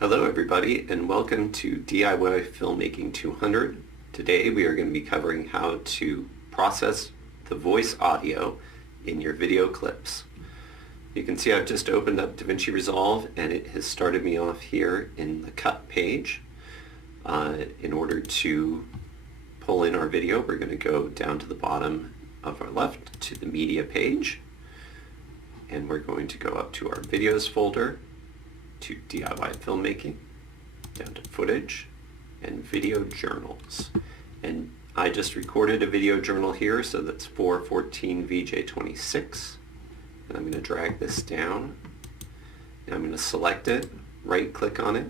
Hello everybody and welcome to DIY Filmmaking 200. Today we are going to be covering how to process the voice audio in your video clips. You can see I've just opened up Davinci Resolve and it has started me off here in the cut page. In order to pull in our video, we're going to go down to the bottom of our left to the media page, and we're going to go up to our videos folder, to DIY filmmaking, down to footage, and video journals. And I just recorded a video journal here, so that's 414 VJ26. And I'm going to drag this down, and I'm going to select it, right click on it,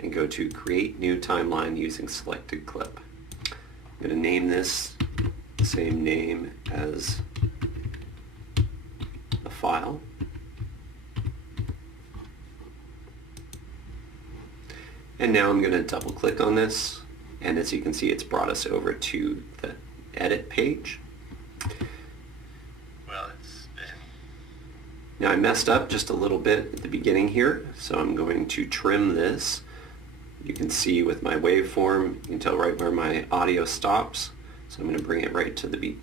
and go to create new timeline using selected clip. I'm going to name this the same name as the file. And now I'm going to double click on this, and as you can see it's brought us over to the edit page. Now I messed up just a little bit at the beginning here, so I'm going to trim this. You can see with my waveform, you can tell right where my audio stops, so I'm going to bring it right to the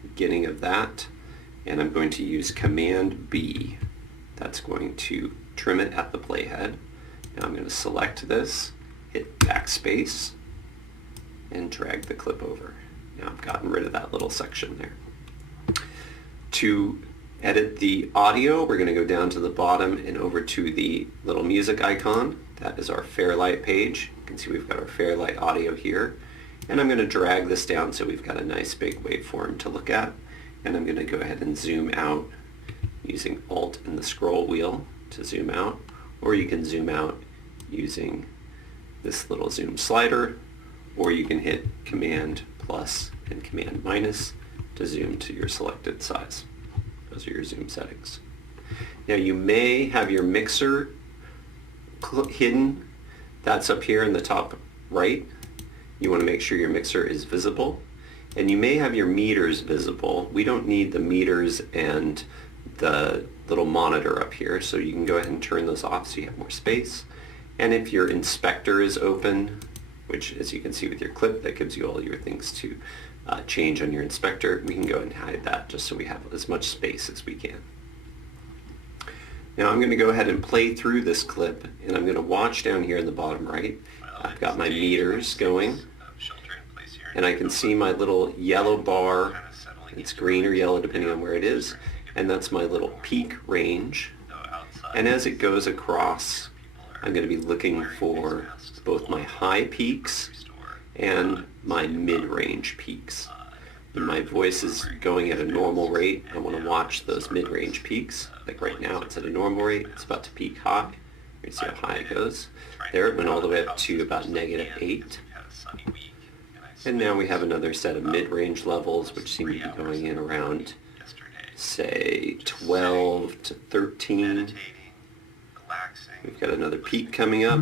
beginning of that, and I'm going to use Command B. That's going to trim it at the playhead. Now I'm going to select this, hit backspace, and drag the clip over. Now I've gotten rid of that little section there. To edit the audio, we're going to go down to the bottom and over to the little music icon. That is our Fairlight page. You can see we've got our Fairlight audio here. And I'm going to drag this down so we've got a nice big waveform to look at. And I'm going to go ahead and zoom out using Alt and the scroll wheel to zoom out. Or you can zoom out using this little zoom slider, or you can hit Command plus and Command minus to zoom to your selected size. Those are your zoom settings. Now you may have your mixer hidden. That's up here in the top right. You want to make sure your mixer is visible. And you may have your meters visible. We don't need the meters and the little monitor up here, so you can go ahead and turn those off so you have more space. And if your inspector is open, which as you can see with your clip, that gives you all your things to change on your inspector, we can go ahead and hide that just so we have as much space as we can. Now I'm going to go ahead and play through this clip, and I'm going to watch down here in the bottom right. I've got my meters going, and I can see my little yellow bar. It's green or yellow depending on where it is. And that's my little peak range. And as it goes across, I'm going to be looking for both my high peaks and my mid-range peaks. When my voice is going at a normal rate, I want to watch those mid-range peaks. Like right now it's at a normal rate, it's about to peak high. You can see how high it goes. There it went all the way up to about -8. And now we have another set of mid-range levels which seem to be going in around, say, 12 to 13. We've got another peak coming up.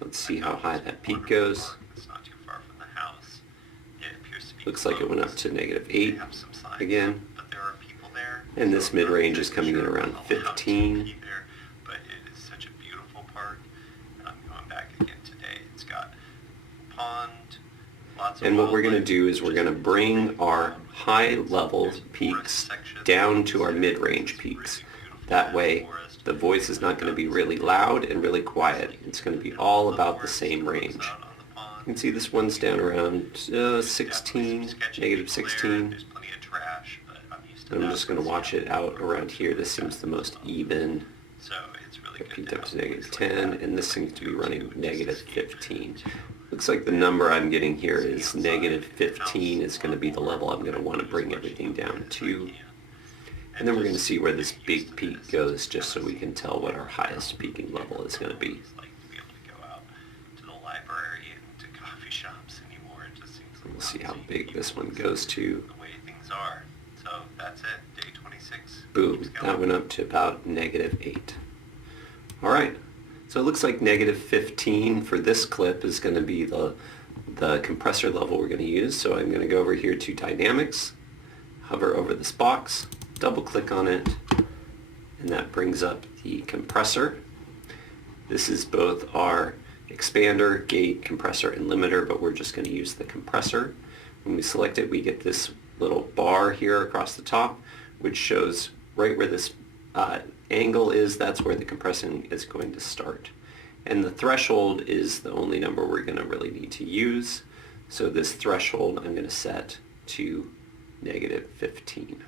Let's see how high that peak goes. Looks like it went up to -8 again. And this mid-range is coming in around 15. And what we're going to do is we're going to bring our high level peaks down to our mid-range peaks. That way the voice is not going to be really loud and really quiet. It's going to be all about the same range. You can see this one's down around 16, -16. And I'm just going to watch it out around here. This seems the most even. It peaked up to -10, and this seems to be running -15. Looks like the number I'm getting here is -15 is going to be the level I'm going to want to bring everything down to. And then we're going to see where this big peak goes, just so we can tell what our highest peaking level is going to be. We'll see how big this one goes to. Boom, that went up to about -8. Alright, so it looks like -15 for this clip is going to be the compressor level we're going to use. So I'm going to go over here to Dynamics, hover over this box, double click on it, and that brings up the compressor. This is both our expander, gate, compressor, and limiter, but we're just going to use the compressor. When we select it, we get this little bar here across the top, which shows right where this angle is. That's where the compressing is going to start. And the threshold is the only number we're going to really need to use. So this threshold I'm going to set to -15.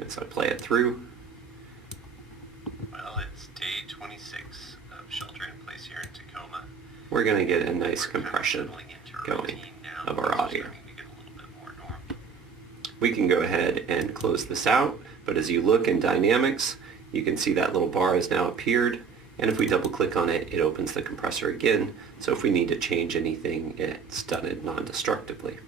And so I play it through. Well, it's day 26 of shelter in place here in Tacoma. We're going to get a nice compression going of our audio. We can go ahead and close this out, but as you look in dynamics, you can see that little bar has now appeared, and if we double click on it, it opens the compressor again, so if we need to change anything, it's done it non-destructively.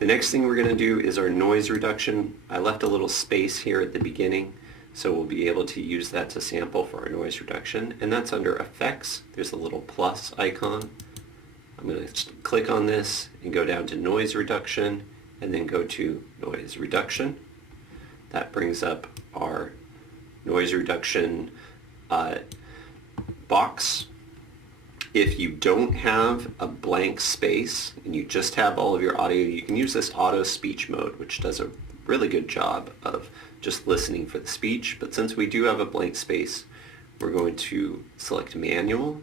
The next thing we're going to do is our noise reduction. I left a little space here at the beginning, so we'll be able to use that to sample for our noise reduction, and that's under Effects. There's a little plus icon. I'm going to click on this and go down to Noise Reduction, and then go to Noise Reduction. That brings up our noise reduction box. If you don't have a blank space and you just have all of your audio, you can use this auto speech mode, which does a really good job of just listening for the speech. But since we do have a blank space, we're going to select manual.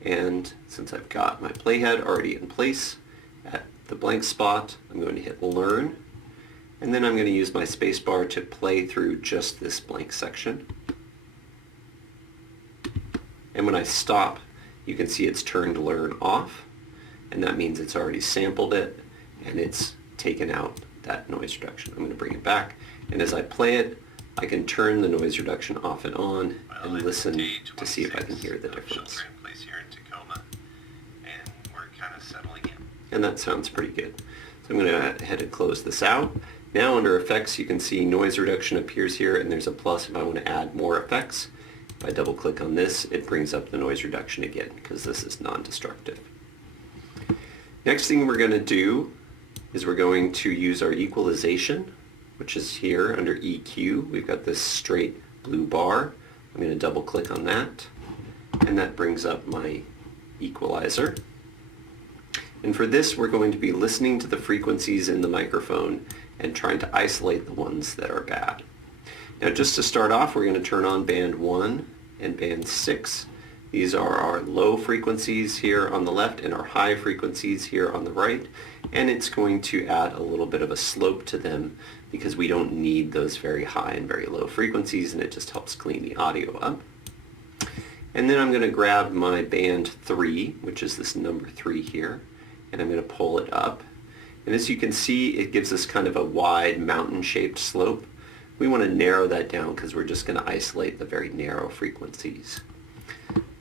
And since I've got my playhead already in place at the blank spot, I'm going to hit learn. And then I'm going to use my space bar to play through just this blank section. And when I stop, you can see it's turned learn off, and that means it's already sampled it and it's taken out that noise reduction. I'm going to bring it back, and as I play it, I can turn the noise reduction off and on and listen to see if I can hear the difference. And that sounds pretty good. So I'm going to go ahead and close this out. Now under Effects, you can see noise reduction appears here, and there's a plus if I want to add more effects. If I double click on this, it brings up the noise reduction again because this is non-destructive. Next thing we're going to do is we're going to use our equalization, which is here under EQ. We've got this straight blue bar. I'm going to double click on that, and that brings up my equalizer. And for this, we're going to be listening to the frequencies in the microphone and trying to isolate the ones that are bad. Now, just to start off, we're going to turn on band 1 and band 6. These are our low frequencies here on the left and our high frequencies here on the right. And it's going to add a little bit of a slope to them because we don't need those very high and very low frequencies, and it just helps clean the audio up. And then I'm going to grab my band 3, which is this number 3 here, and I'm going to pull it up. And as you can see, it gives us kind of a wide mountain-shaped slope. We want to narrow that down because we're just going to isolate the very narrow frequencies.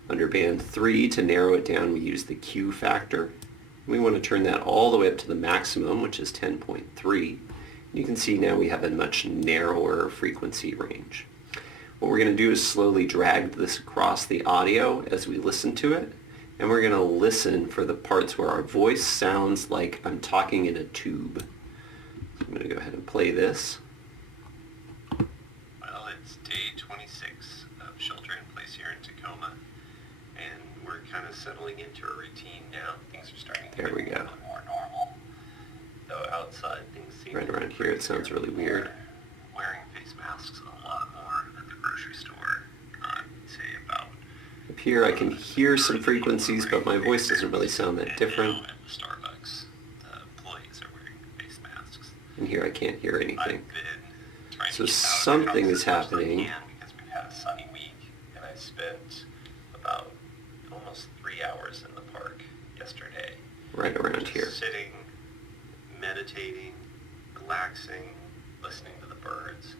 Under band 3, to narrow it down, we use the Q factor. We want to turn that all the way up to the maximum, which is 10.3. You can see now we have a much narrower frequency range. What we're going to do is slowly drag this across the audio as we listen to it, and we're going to listen for the parts where our voice sounds like I'm talking in a tube. So I'm going to go ahead and play this. Well, it's day 26 of shelter in place here in Tacoma, and we're kind of settling into a routine now. Things are starting to get a little bit more normal. Though outside things seem right around here it sounds really weird. Wearing face masks a lot more at the grocery store. Say about up here I can hear some frequencies, but my voice doesn't really sound that different. At the Starbucks, the employees are wearing face masks. And here I can't hear anything. I've been trying So to get out of the something house is as much as I happening. can because we've had a sunny week, and I spent about almost 3 hours in the park yesterday. Right around Just here. sitting, meditating, relaxing, listening to the birds.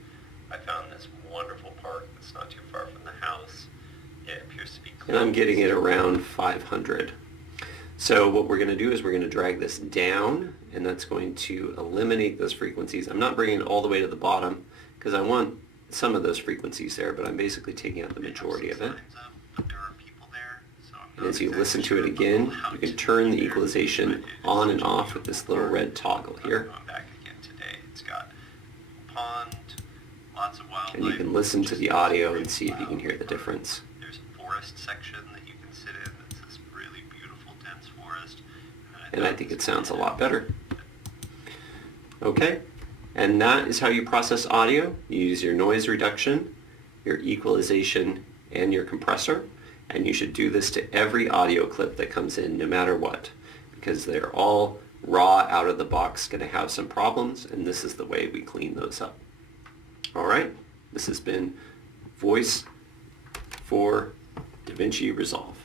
I found this wonderful park that's not too far from the house. It appears to be closed. And I'm getting it around 500. So what we're going to do is we're going to drag this down, and that's going to eliminate those frequencies. I'm not bringing it all the way to the bottom because I want some of those frequencies there, but I'm basically taking out the majority of it. And as you listen to it again, you can turn the equalization on and off with this little red toggle here. And you can listen to the audio and see if you can hear the difference. forest section that you can sit in. It's this really beautiful, dense forest. And I think it sounds a lot better. Okay, and that is how you process audio. You use your noise reduction, your equalization, and your compressor. And you should do this to every audio clip that comes in, no matter what, because they're all raw out of the box, going to have some problems, and this is the way we clean those up. All right, this has been Voice for Davinci Resolve.